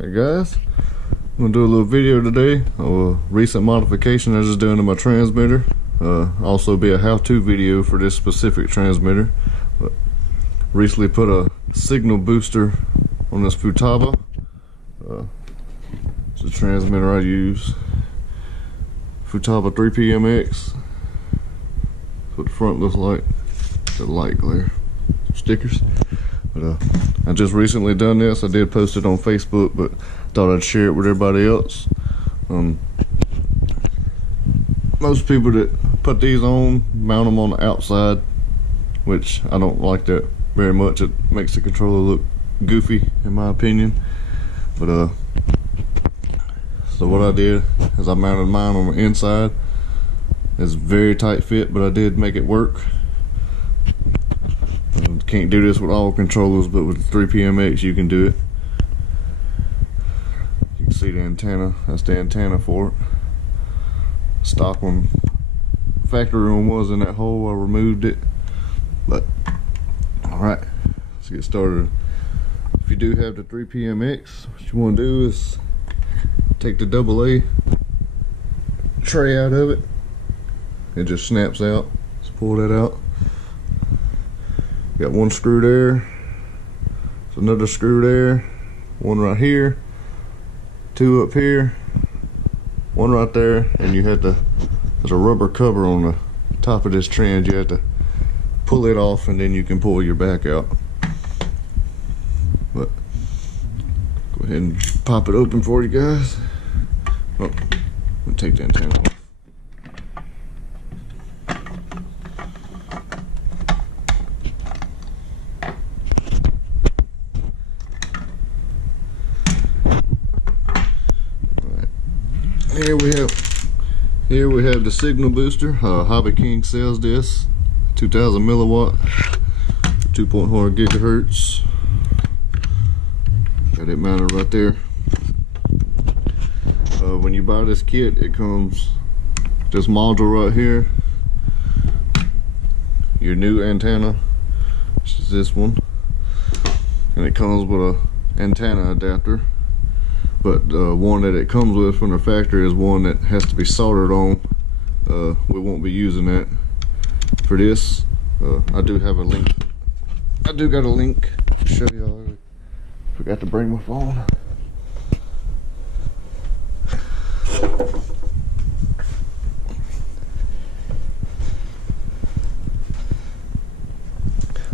Hey guys, I'm gonna do a little video today of a recent modification I just done to my transmitter. Also be a how-to video for this specific transmitter. But recently put a signal booster on this Futaba. It's the transmitter I use. Futaba 3pm-x. That's what the front looks like. The light glare. Stickers. But I just recently done this. I did post it on Facebook, but thought I'd share it with everybody else. Most people that put these on mount them on the outside, which I don't like that very much. It makes the controller look goofy in my opinion. But so what I did is I mounted mine on the inside. It's very tight fit, but I did make it work. Can't do this with all controllers, but with the 3pm-x you can do it. You can see the antenna. That's the antenna for it. Stock one, factory one was in that hole. I removed it. But alright, let's get started. If you do have the 3pm-x, what you want to do is take the AA tray out of it. It just snaps out. Let's pull that out. Got one screw there, there's another screw there, one right here, two up here, one right there, and you have to, there's a rubber cover on the top of this trans. You have to pull it off and then you can pull your back out. But go ahead and pop it open for you guys. Oh, I'm gonna take the antenna off. Here we have the signal booster. Hobby King sells this, 2000 milliwatt, 2.4 gigahertz. Got it mounted right there. When you buy this kit, it comes this module right here. Your new antenna, which is this one, and it comes with a antenna adapter. But the one that it comes with from the factory is one that has to be soldered on. We won't be using that for this. I do have a link. I do got a link to show y'all. Forgot to bring my phone.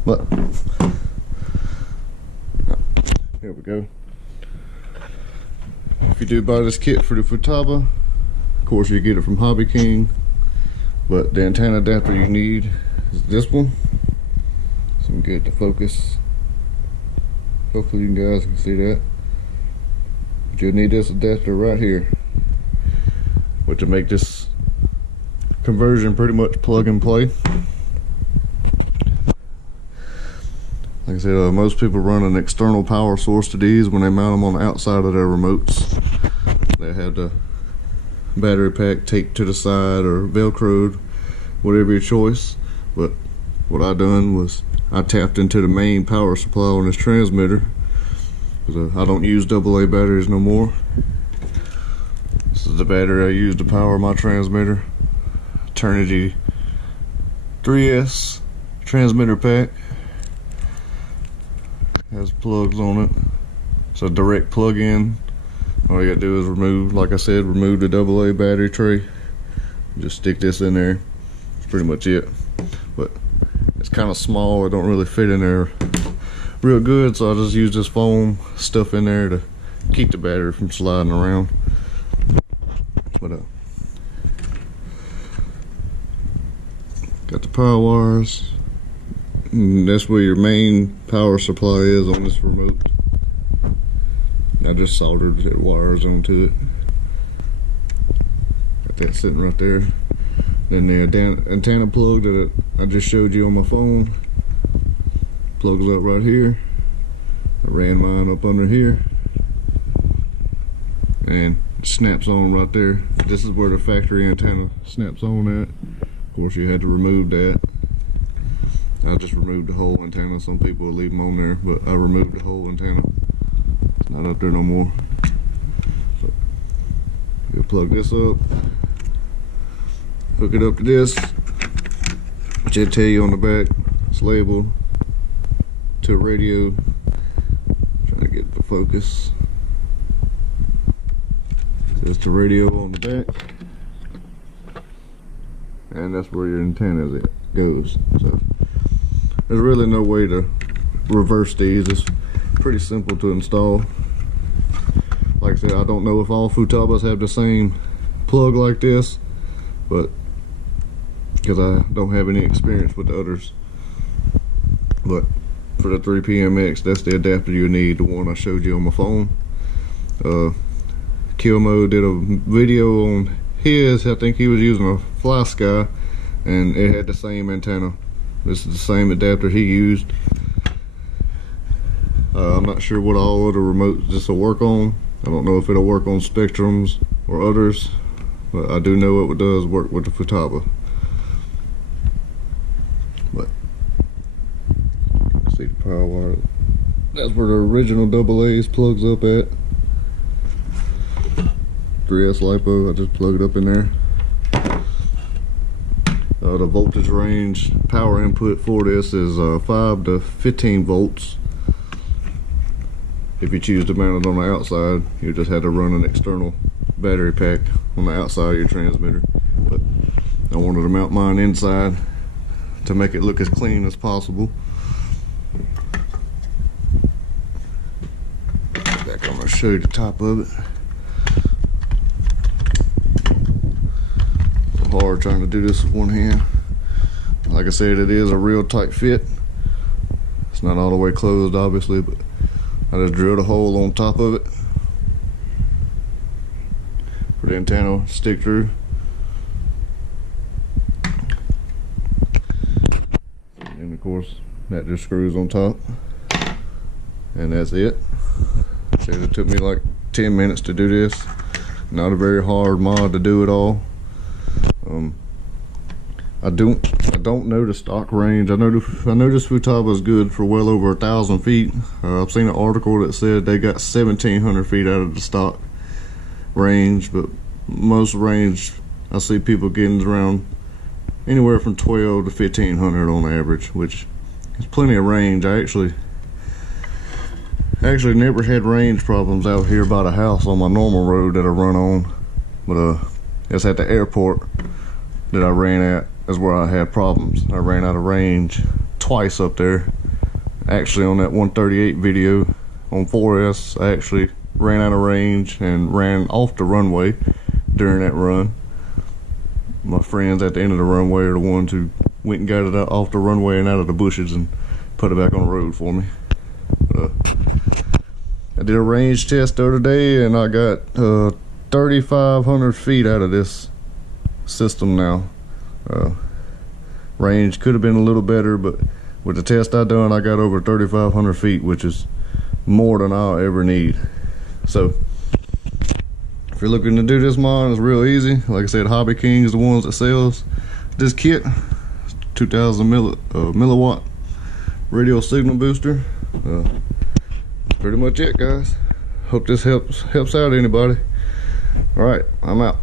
But here we go. If you do buy this kit for the Futaba, of course you get it from Hobby King, but the antenna adapter you need is this one. So I'm gonna get it to focus. Hopefully you guys can see that. But you'll need this adapter right here, which will make this conversion pretty much plug and play. Like I said, most people run an external power source to these when they mount them on the outside of their remotes. They have the battery pack taped to the side or velcroed, whatever your choice. But what I done was I tapped into the main power supply on this transmitter, because I don't use AA batteries no more. This is the battery I use to power my transmitter. Eternity 3S transmitter pack. Has plugs on it. It's a direct plug-in. All you gotta do is remove, like I said, remove the AA battery tray. Just stick this in there. That's pretty much it. But it's kind of small. It don't really fit in there real good, so I just use this foam stuff in there to keep the battery from sliding around. But got the power wires. And that's where your main power supply is on this remote. I just soldered the wires onto it. Got that sitting right there. Then the antenna plug that I just showed you on my phone plugs up right here. I ran mine up under here, and it snaps on right there. This is where the factory antenna snaps on at. Of course, you had to remove that. I just removed the whole antenna. Some people will leave them on there, but I removed the whole antenna. It's not up there no more. You'll plug this up, hook it up to this, which it'll tell you on the back. It's labeled to radio. Trying to get the focus. There's the radio on the back, and that's where your antenna goes. So there's really no way to reverse these. It's pretty simple to install. Like I said, I don't know if all Futabas have the same plug like this, but because I don't have any experience with the others. But for the 3pm-x, that's the adapter you need, the one I showed you on my phone. Kill Mode did a video on his. I think he was using a Fly Sky, and it had the same antenna. This is the same adapter he used. I'm not sure what all other remotes this will work on. I don't know if it'll work on Spectrums or others, but I do know it does work with the Futaba. But see the power wire. That's where the original AA's plugs up at. 3S LiPo. I just plug it up in there. The voltage range power input for this is 5 to 15 volts. If you choose to mount it on the outside, you just have to run an external battery pack on the outside of your transmitter. But I wanted to mount mine inside to make it look as clean as possible. Back, I'm going to show you the top of it. It's hard trying to do this with one hand. Like I said, it is a real tight fit. It's not all the way closed, obviously, but I just drilled a hole on top of it for the antenna to stick through. And of course, that just screws on top. And that's it. Said it took me like 10 minutes to do this. Not a very hard mod to do it all. I don't know the stock range. I know this Futaba is good for well over 1,000 feet. I've seen an article that said they got 1,700 feet out of the stock range, but most range I see people getting around anywhere from 12 to 1,500 on average, which is plenty of range. I actually never had range problems out here by the house on my normal road that I run on, but it's at the airport that I ran at is where I had problems. I ran out of range twice up there. Actually, on that 138 video on 4S, I actually ran out of range and ran off the runway during that run. My friends at the end of the runway are the ones who went and got it out off the runway and out of the bushes and put it back on the road for me. I did a range test the other day and I got 3,500 feet out of this system now. Range could have been a little better, but with the test I done, I got over 3,500 feet, which is more than I'll ever need. So if you're looking to do this mod, it's real easy. Like I said, Hobby King is the ones that sells this kit. 2,000 milliwatt radio signal booster. Pretty much it, guys. Hope this helps out anybody. All right, I'm out.